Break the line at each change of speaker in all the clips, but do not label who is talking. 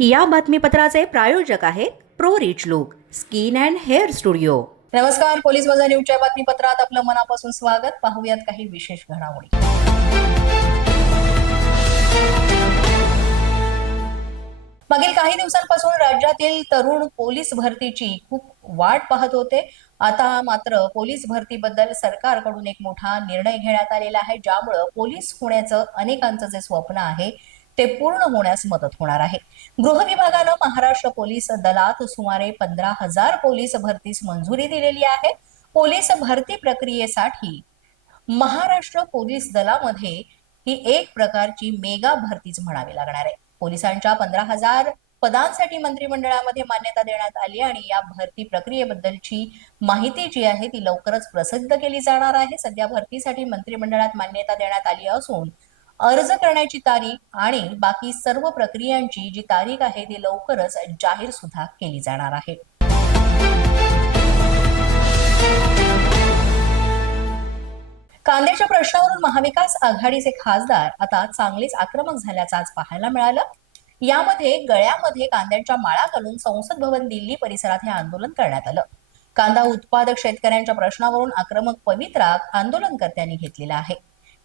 या बातमीपत्राचे प्रायोजक आहेत pro rich look skin and hair studio.
नमस्कार पोलीस बाजार न्यूजच्या बातमीपत्रात आपलं मनापासून स्वागत. पाहूयात काही विशेष घडामोडी. मागील काही दिवसांपासून राज्यातील तरुण पोलीस भरतीची खूप वाट पाहत होते. आता मात्र पोलीस भरतीबद्दल सरकारकडून एक मोठा निर्णय घेण्यात आलेला आहे ज्यामुळं पोलीस होण्याचं अनेकांचं जे स्वप्न आहे ते पूर्ण होण्यास मदत होणार आहे. गृह विभागानं महाराष्ट्र पोलीस दलात सुमारे पंधरा हजार पोलीस भरतीस मंजुरी दिलेली आहे. पोलीस भरती प्रक्रियेसाठी महाराष्ट्र पोलीस दलामध्ये ही एक प्रकारची मेगा भरतीच म्हणावी लागणार आहे. पोलिसांच्या पंधरा हजार पदांसाठी मंत्रिमंडळामध्ये मान्यता देण्यात आली आणि या भरती प्रक्रियेबद्दलची माहिती जी आहे ती लवकरच प्रसिद्ध केली जाणार आहे. सध्या भरतीसाठी मंत्रिमंडळात मान्यता देण्यात आली असून अर्ज करण्याची तारीख आणि बाकी सर्व प्रक्रियांची जी तारीख आहे ती लवकरच जाहीर सुद्धा केली जाणार आहे. कांद्याच्या प्रश्नावरून महाविकास आघाडीचे खासदार आता चांगलेच आक्रमक झाल्याचं आज पाहायला मिळालं. यामध्ये गळ्यामध्ये कांद्यांच्या माळा घालून संसद भवन दिल्ली परिसरात हे आंदोलन करण्यात आलं. कांदा उत्पादक शेतकऱ्यांच्या प्रश्नावरून आक्रमक पवित्रा आंदोलनकर्त्यांनी घेतलेला आहे.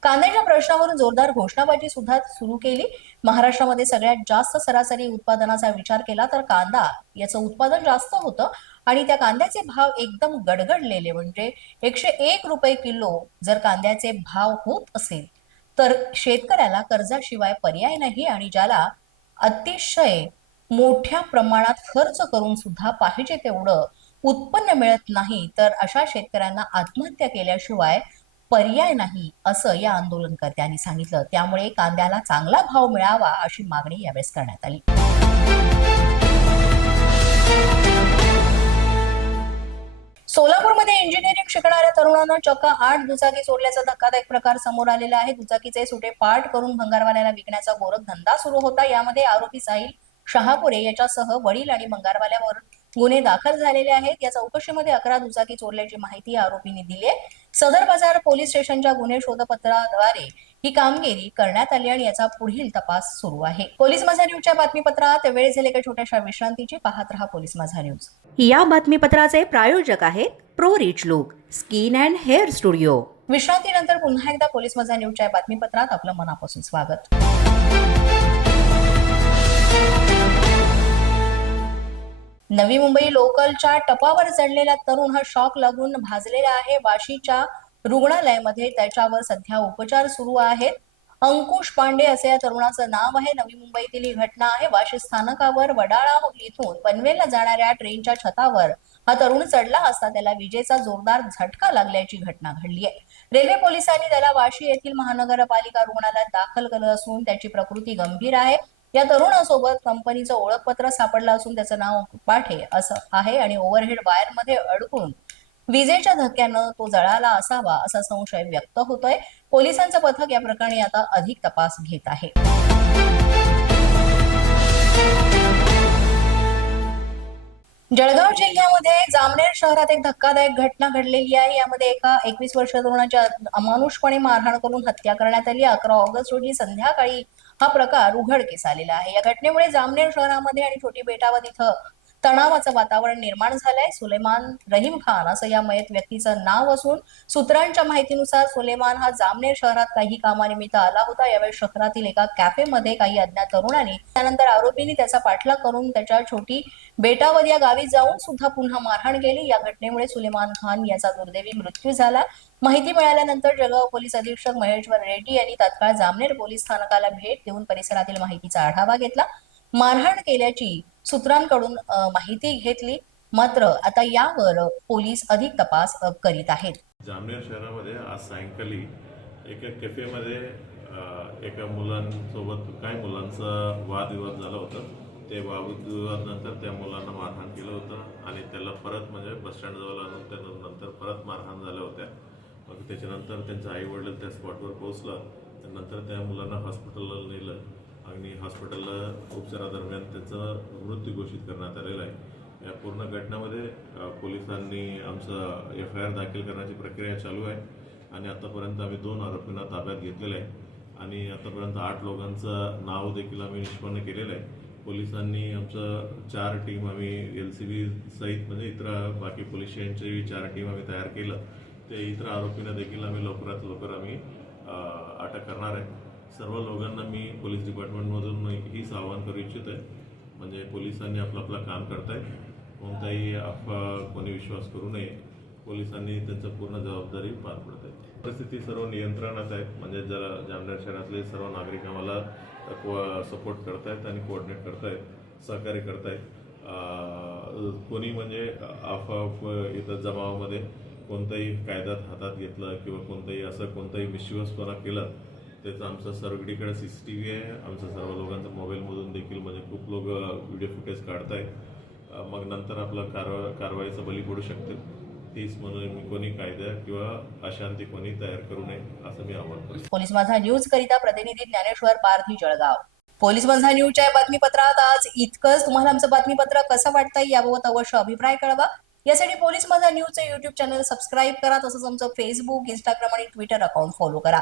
कांद्याच्या प्रश्नावरून जोरदार घोषणाबाजी सुद्धा सुरू केली. महाराष्ट्रामध्ये सगळ्यात जास्त सरासरी उत्पादनाचा विचार केला तर कांदा याचं उत्पादन जास्त होतं आणि त्या कांद्याचे भाव एकदम गडगडलेले. म्हणजे एकशे एक रुपये किलो जर कांद्याचे भाव होत असेल तर शेतकऱ्याला कर्जाशिवाय पर्याय नाही आणि ज्याला अतिशय मोठ्या प्रमाणात खर्च करून सुद्धा पाहिजे तेवढं उत्पन्न मिळत नाही तर अशा शेतकऱ्यांना आत्महत्या केल्याशिवाय पर्याय नाही असं या आंदोलनकर्त्यांनी सांगितलं. त्यामुळे कांद्याला चांगला भाव मिळावा अशी मागणी यावेळेस करण्यात आली. सोलापूरमध्ये इंजिनिअरिंग शिकणाऱ्या तरुणानं चक्क आठ दुचाकी चोरल्याचा धक्कादायक प्रकार समोर आलेला आहे. दुचाकीचे सुटे पाठ करून भंगारवाल्याला विकण्याचा गोरख धंदा सुरू होता. यामध्ये आरोपी साहिल शहापुरे याच्यासह वडील आणि भंगारवाल्यावर गुन्हे दाखल झालेले आहेत. या चौकशीमध्ये अकरा दुचाकी चोरल्याची माहिती आरोपींनी दिली आहे. सदर बाजार पोलीस स्टेशनच्या गुन्हे शोधपत्राद्वारे ही कामगिरी करण्यात आली आणि याचा पुढील तपास सुरू आहे. पोलीस माझा न्यूजच्या बातमीपत्रात वेळ झाले का छोट्याशा विश्रांतीची पाहत रहा पोलीस माझा न्यूज
या बातमीपत्राचे प्रायोजक आहेत pro rich look skin and hair studio.
विश्रांतीनंतर पुन्हा एकदा पोलीस माझा न्यूजच्या बातमीपत्रात आपलं मनापासून स्वागत. नवी मुंबई लोकलच्या टपावर चढलेला तरुण हा शॉक लागून भाजलेला आहे. वाशीच्या रुग्णालयामध्ये त्याच्यावर सध्या उपचार सुरू आहेत. अंकुश पांडे असे या तरुणाचं नाव आहे. नवी मुंबईतील ही घटना आहे. वाशी स्थानकावर वडाळा इथून पनवेलला जाणाऱ्या ट्रेनच्या छतावर हा तरुण चढला असता त्याला विजेचा जोरदार झटका लागल्याची घटना घडली आहे. रेल्वे पोलिसांनी त्याला वाशी येथील महानगरपालिका रुग्णालयात दाखल केलं असून त्याची प्रकृती गंभीर आहे. या तरुणासोबत कंपनीचं ओळखपत्र सापडलं असून त्याचं नाव पाठे असं आहे आणि ओव्हरहेड वायरमध्ये अडकून विजेच्या धक्क्यानं तो जळाला असावा असा संशय व्यक्त होतोय. पोलिसांचं पथक या प्रकरणी आता अधिक तपास घेत आहे. जळगाव जिल्ह्यामध्ये जामनेर शहरात एक धक्कादायक घटना घडलेली आहे. यामध्ये एका एकवीस वर्ष तरुणाच्या अमानुषपणे मारहाण करून हत्या करण्यात आली. अकरा ऑगस्ट रोजी संध्याकाळी हा प्रकार उघडकीस आलेला आहे. या घटनेमुळे जामनेर शहरामध्ये आणि छोटी बेटावत इथं तणावाचं वातावरण निर्माण झालंय. सुलेमान रहीम खान असं या मयत व्यक्तीचं नाव असून सूत्रांच्या माहितीनुसार सुलेमान हा जामनेर शहरात काही कामानिमित्त आला होता. यावेळी शहरातील एका कॅफेमध्ये काही अज्ञात तरुणांनी त्यानंतर आरोपींनी त्याचा पाठलाग करून त्याच्या छोटी बेटावर या गावी जाऊन सुद्धा पुन्हा मारहाण केली. या घटनेमुळे सुलेमान खान याचा दुर्दैवी मृत्यू झाला. माहिती मिळाल्यानंतर जळगाव पोलीस अधीक्षक महेश्वर रेड्डी यांनी तात्काळ जामनेर पोलीस स्थानकाला भेट देऊन परिसरातील माहितीचा आढावा घेतला. मारहाण केल्याची सूत्रांकडून माहिती घेतली. मात्र आता यावर पोलीस अधिक तपास करीत आहेत.
जामनेर शहरामध्ये आज सायंकाळी एका कॅफेमध्ये एका मुलांसोबत काही मुलांचा वादविवाद झाला होता. ते वादविवादानंतर त्या मुलांना मारहाण केलं होतं आणि त्याला परत म्हणजे बसस्टँडजवळ आणून त्यानंतर नंतर परत मारहाण झाल्या होत्या. मग त्याच्यानंतर त्यांचं आई वडील त्या स्पॉटवर पोहोचलं. त्यानंतर त्या मुलांना हॉस्पिटलला नेलं. आणि हॉस्पिटलला उपचारादरम्यान त्याचा मृत्यू घोषित करण्यात आलेला आहे. या पूर्ण घटनेमध्ये पोलिसांनी आमचं एफ आय आर दाखल करण्याची प्रक्रिया चालू आहे आणि आतापर्यंत आम्ही दोन आरोपींना ताब्यात घेतलेलं आहे. आणि आतापर्यंत आठ लोकांचं नाव देखील आम्ही निष्पन्न केलेलं आहे. पोलिसांनी आमचं चार टीम आम्ही एल सी बी सहित म्हणजे इतर बाकी पोलीस चार टीम आम्ही तयार केलं. ते इतर आरोपींना देखील आम्ही लवकरात लवकर आम्ही अटक करणार आहे. सर्व लोकांना मी पोलीस डिपार्टमेंटमधून हीच आवाहन करू इच्छित आहे. म्हणजे पोलिसांनी आपलं आपलं काम करताय. कोणताही अफवा कोणी विश्वास करू नये. पोलिसांनी त्यांचं पूर्ण जबाबदारी पार पडत आहे परिस्थिती सर्व नियंत्रणात आहेत म्हणजे जरा जामनेर शहरातले सर्व नागरिक आम्हाला सपोर्ट करतायत आणि कोऑर्डिनेट करतायत. सहकार्य करतायत. कोणी म्हणजे अफवा इथं जमावामध्ये कोणताही कायद्यात हातात घेतलं किंवा कोणताही असं कोणताही विश्वासपणा केला त्याचं आमचं सर्वकडीकडे सी सी टी व्ही आहे. आमचं सर्व लोकांचं मोबाईलमधून देखील म्हणजे खूप लोक व्हिडिओ फुटेज काढतायत. आहेत मग नंतर आपलं कारवा कारवाईचा बली पडू शकते. तीच म्हणून मी कोणी कायदा किंवा अशांती कोणी तयार करू नये असं मी आवाहन करतो.
पोलीस माझा न्यूज करिता प्रतिनिधी ज्ञानेश्वर पारधी जळगाव. पोलीस माझा न्यूजच्या बातमीपत्रात आज इतकंच. तुम्हाला आमचं बातमीपत्र कसं वाटतंय याबाबत अवश्य अभिप्राय कळवा. यासाठी पोलीस माझा न्यूजचं युट्यूब चॅनल सबस्क्राईब करा. तसंच आमचं फेसबुक इंस्टाग्राम आणि ट्विटर अकाउंट फॉलो करा.